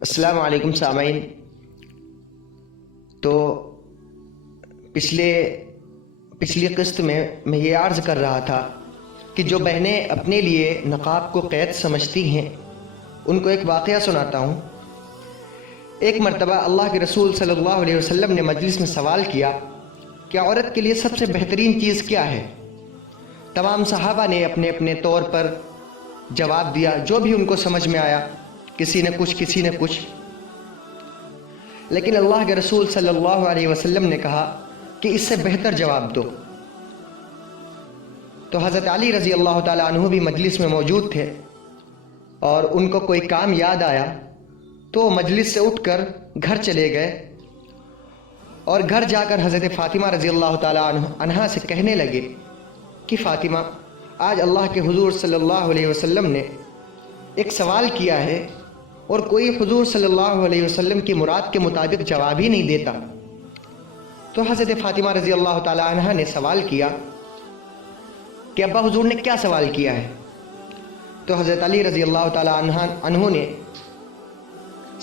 السلام علیکم سامعین۔ تو پچھلی قسط میں یہ عرض کر رہا تھا کہ جو بہنیں اپنے لیے نقاب کو قید سمجھتی ہیں ان کو ایک واقعہ سناتا ہوں۔ ایک مرتبہ اللہ کے رسول صلی اللہ علیہ وسلم نے مجلس میں سوال کیا کہ عورت کے لیے سب سے بہترین چیز کیا ہے؟ تمام صحابہ نے اپنے اپنے طور پر جواب دیا، جو بھی ان کو سمجھ میں آیا، کسی نے کچھ، لیکن اللہ کے رسول صلی اللہ علیہ وسلم نے کہا کہ اس سے بہتر جواب دو۔ تو حضرت علی رضی اللہ تعالیٰ عنہ بھی مجلس میں موجود تھے اور ان کو کوئی کام یاد آیا تو مجلس سے اٹھ کر گھر چلے گئے اور گھر جا کر حضرت فاطمہ رضی اللہ تعالیٰ عنہا سے کہنے لگے کہ فاطمہ، آج اللہ کے حضور صلی اللہ علیہ وسلم نے ایک سوال کیا ہے اور کوئی حضور صلی اللہ علیہ وسلم کی مراد کے مطابق جواب ہی نہیں دیتا۔ تو حضرت فاطمہ رضی اللہ تعالیٰ عنہ نے سوال کیا کہ ابا حضور نے کیا سوال کیا ہے؟ تو حضرت علی رضی اللہ تعالیٰ عنہ نے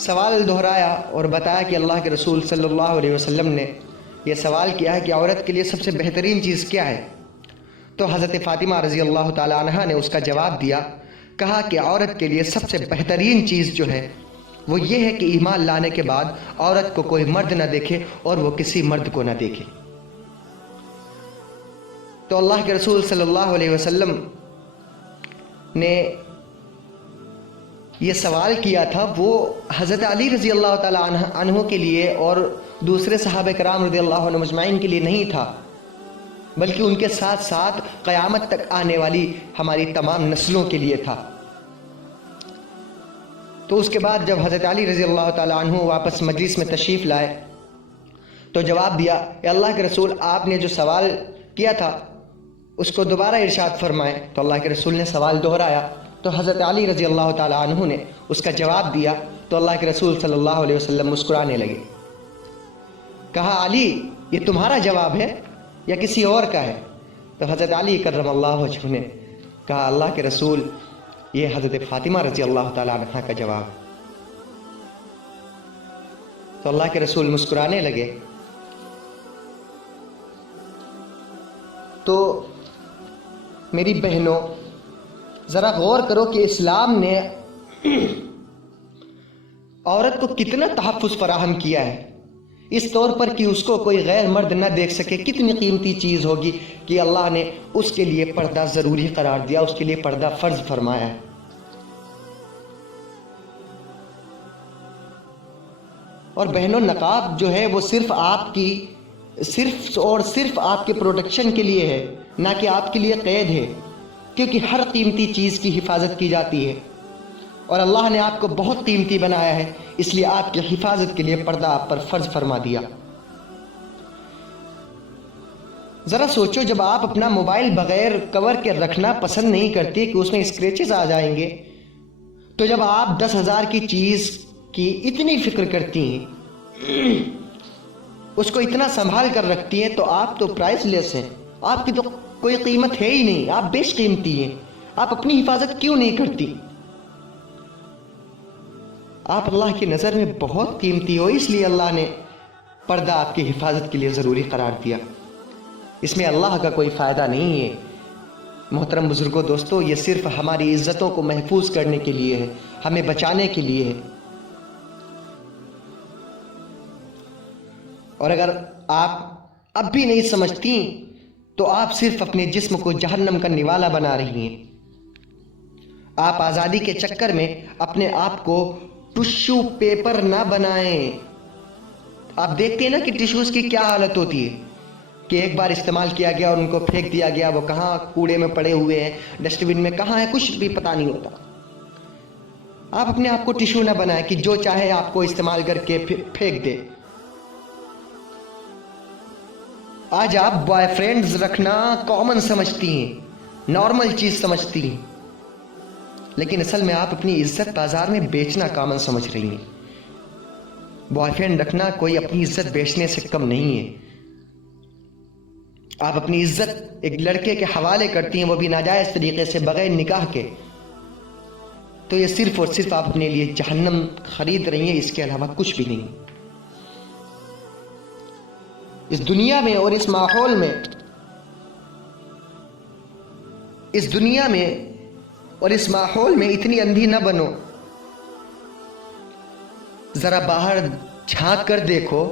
سوال دہرایا اور بتایا کہ اللہ کے رسول صلی اللہ علیہ وسلم نے یہ سوال کیا ہے کہ عورت کے لیے سب سے بہترین چیز کیا ہے؟ تو حضرت فاطمہ رضی اللہ تعالیٰ عنہ نے اس کا جواب دیا، کہا کہ عورت کے لیے سب سے بہترین چیز جو ہے وہ یہ ہے کہ ایمان لانے کے بعد عورت کو کوئی مرد نہ دیکھے اور وہ کسی مرد کو نہ دیکھے۔ تو اللہ کے رسول صلی اللہ علیہ وسلم نے یہ سوال کیا تھا وہ حضرت علی رضی اللہ تعالیٰ عنہ کے لیے اور دوسرے صحابہ کرام رضی اللہ عنہ مجمعین کے لیے نہیں تھا، بلکہ ان کے ساتھ ساتھ قیامت تک آنے والی ہماری تمام نسلوں کے لیے تھا۔ تو اس کے بعد جب حضرت علی رضی اللہ تعالیٰ عنہ واپس مجلس میں تشریف لائے تو جواب دیا، اے اللہ کے رسول، آپ نے جو سوال کیا تھا اس کو دوبارہ ارشاد فرمائیں۔ تو اللہ کے رسول نے سوال دہرایا تو حضرت علی رضی اللہ تعالیٰ عنہ نے اس کا جواب دیا تو اللہ کے رسول صلی اللہ علیہ وسلم مسکرانے لگے، کہا علی یہ تمہارا جواب ہے یا کسی اور کا ہے؟ تو حضرت علی کرم اللہ وجہہ نے کہا، اللہ کے رسول یہ حضرت فاطمہ رضی اللہ تعالیٰ عنہ کا جواب۔ تو اللہ کے رسول مسکرانے لگے۔ تو میری بہنوں ذرا غور کرو کہ اسلام نے عورت کو کتنا تحفظ فراہم کیا ہے، اس طور پر کہ اس کو کوئی غیر مرد نہ دیکھ سکے۔ کتنی قیمتی چیز ہوگی کہ اللہ نے اس کے لیے پردہ ضروری قرار دیا، اس کے لیے پردہ فرض فرمایا ہے۔ اور بہنوں، نقاب جو ہے وہ صرف آپ کے پروٹیکشن کے لیے ہے، نہ کہ آپ کے لیے قید ہے، کیونکہ ہر قیمتی چیز کی حفاظت کی جاتی ہے اور اللہ نے آپ کو بہت قیمتی بنایا ہے، اس لیے آپ کی حفاظت کے لیے پردہ آپ پر فرض فرما دیا۔ ذرا سوچو، جب آپ اپنا موبائل بغیر کور کے رکھنا پسند نہیں کرتے کہ اس میں اسکریچز آ جائیں گے، تو جب آپ 10,000 کی چیز کی اتنی فکر کرتی ہیں، اس کو اتنا سنبھال کر رکھتی ہیں، تو آپ تو پرائز لیس ہیں، آپ کی تو کوئی قیمت ہے ہی نہیں، آپ بیش قیمتی ہیں، آپ اپنی حفاظت کیوں نہیں کرتی؟ آپ اللہ کی نظر میں بہت قیمتی ہو، اس لیے اللہ نے پردہ آپ کی حفاظت کے لیے ضروری قرار دیا۔ اس میں اللہ کا کوئی فائدہ نہیں ہے۔ محترم بزرگوں، دوستو، یہ صرف ہماری عزتوں کو محفوظ کرنے کے لیے ہے، ہمیں بچانے کے لیے ہے۔ اور اگر آپ اب بھی نہیں سمجھتی تو آپ صرف اپنے جسم کو جہنم کا نوالا بنا رہی ہیں۔ آپ آزادی کے چکر میں اپنے آپ کو ٹشو پیپر نہ بنائیں۔ آپ دیکھتے ہیں نا کہ ٹشوز کی کیا حالت ہوتی ہے کہ ایک بار استعمال کیا گیا اور ان کو پھینک دیا گیا، وہ کہاں کوڑے میں پڑے ہوئے ہیں، ڈسٹ بن میں کہاں ہے، کچھ بھی پتہ نہیں ہوتا۔ آپ اپنے آپ کو ٹشو نہ بنائیں کہ جو چاہے آپ کو استعمال کر کے پھینک دے۔ آج آپ بوائے فرینڈز رکھنا کامن سمجھتی ہیں، نارمل چیز سمجھتی ہیں، لیکن اصل میں آپ اپنی عزت بازار میں بیچنا کامن سمجھ رہی ہیں۔ بوائے فرینڈ رکھنا کوئی اپنی عزت بیچنے سے کم نہیں ہے۔ آپ اپنی عزت ایک لڑکے کے حوالے کرتی ہیں، وہ بھی ناجائز طریقے سے، بغیر نکاح کے، تو یہ صرف اور صرف آپ اپنے لیے جہنم خرید رہی ہیں، اس کے علاوہ کچھ بھی نہیں۔ اس دنیا میں اور اس ماحول میں، اس دنیا میں اور اس ماحول میں اتنی اندھی نہ بنو۔ ذرا باہر جھانک کر دیکھو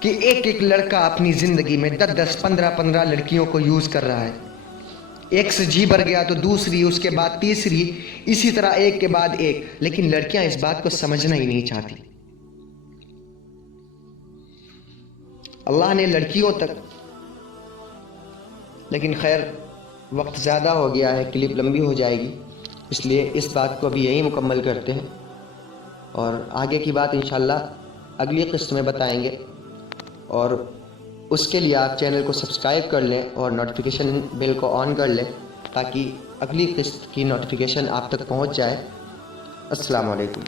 کہ ایک ایک لڑکا اپنی زندگی میں 10 15 لڑکیوں کو یوز کر رہا ہے۔ ایک سے جی بھر گیا تو دوسری، اس کے بعد تیسری، اسی طرح ایک کے بعد ایک، لیکن لڑکیاں اس بات کو سمجھنا ہی نہیں چاہتی۔ اللہ نے لڑکیوں تک، لیکن خیر وقت زیادہ ہو گیا ہے، کلپ لمبی ہو جائے گی، اس لیے اس بات کو ابھی یہی مکمل کرتے ہیں، اور آگے کی بات انشاءاللہ اگلی قسط میں بتائیں گے۔ اور اس کے لیے آپ چینل کو سبسکرائب کر لیں اور نوٹیفیکیشن بیل کو آن کر لیں تاکہ اگلی قسط کی نوٹیفیکیشن آپ تک پہنچ جائے۔ السلام علیکم۔